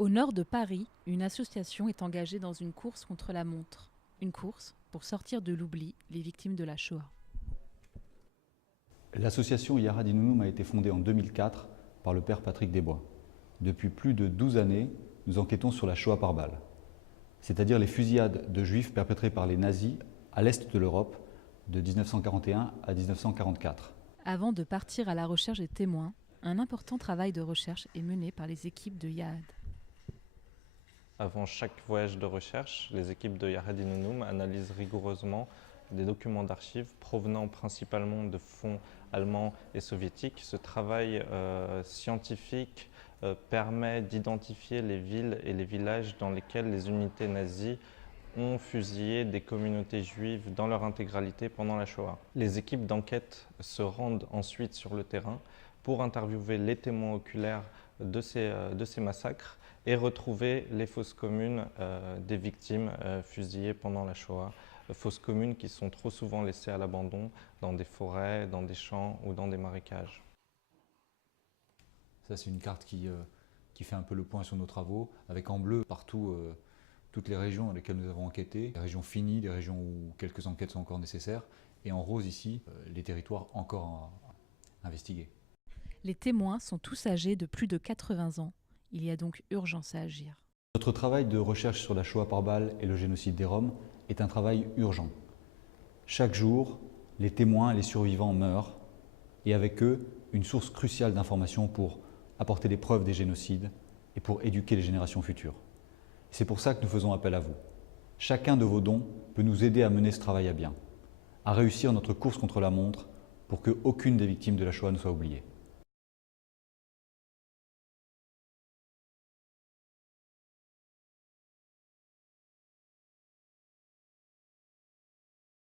Au nord de Paris, une association est engagée dans une course contre la montre. Une course pour sortir de l'oubli les victimes de la Shoah. L'association Yara Dinounoum a été fondée en 2004 par le père Patrick Desbois. Depuis plus de 12 années, nous enquêtons sur la Shoah par balle, c'est-à-dire les fusillades de juifs perpétrées par les nazis à l'est de l'Europe de 1941 à 1944. Avant de partir à la recherche des témoins, un important travail de recherche est mené par les équipes de Yahad. Avant chaque voyage de recherche, les équipes de Yara Dinounoum analysent rigoureusement des documents d'archives provenant principalement de fonds allemands et soviétiques. Ce travail scientifique permet d'identifier les villes et les villages dans lesquels les unités nazies ont fusillé des communautés juives dans leur intégralité pendant la Shoah. Les équipes d'enquête se rendent ensuite sur le terrain pour interviewer les témoins oculaires de ces massacres et retrouver les fosses communes des victimes fusillées pendant la Shoah. Fosses communes qui sont trop souvent laissées à l'abandon dans des forêts, dans des champs ou dans des marécages. Ça, c'est une carte qui fait un peu le point sur nos travaux, avec en bleu partout toutes les régions dans lesquelles nous avons enquêté, des régions finies, des régions où quelques enquêtes sont encore nécessaires, et en rose ici, les territoires encore à investiguer. Les témoins sont tous âgés de plus de 80 ans. Il y a donc urgence à agir. Notre travail de recherche sur la Shoah par balle et le génocide des Roms est un travail urgent. Chaque jour, les témoins et les survivants meurent, et avec eux, une source cruciale d'informations pour apporter des preuves des génocides et pour éduquer les générations futures. C'est pour ça que nous faisons appel à vous. Chacun de vos dons peut nous aider à mener ce travail à bien, à réussir notre course contre la montre pour qu'aucune des victimes de la Shoah ne soit oubliée.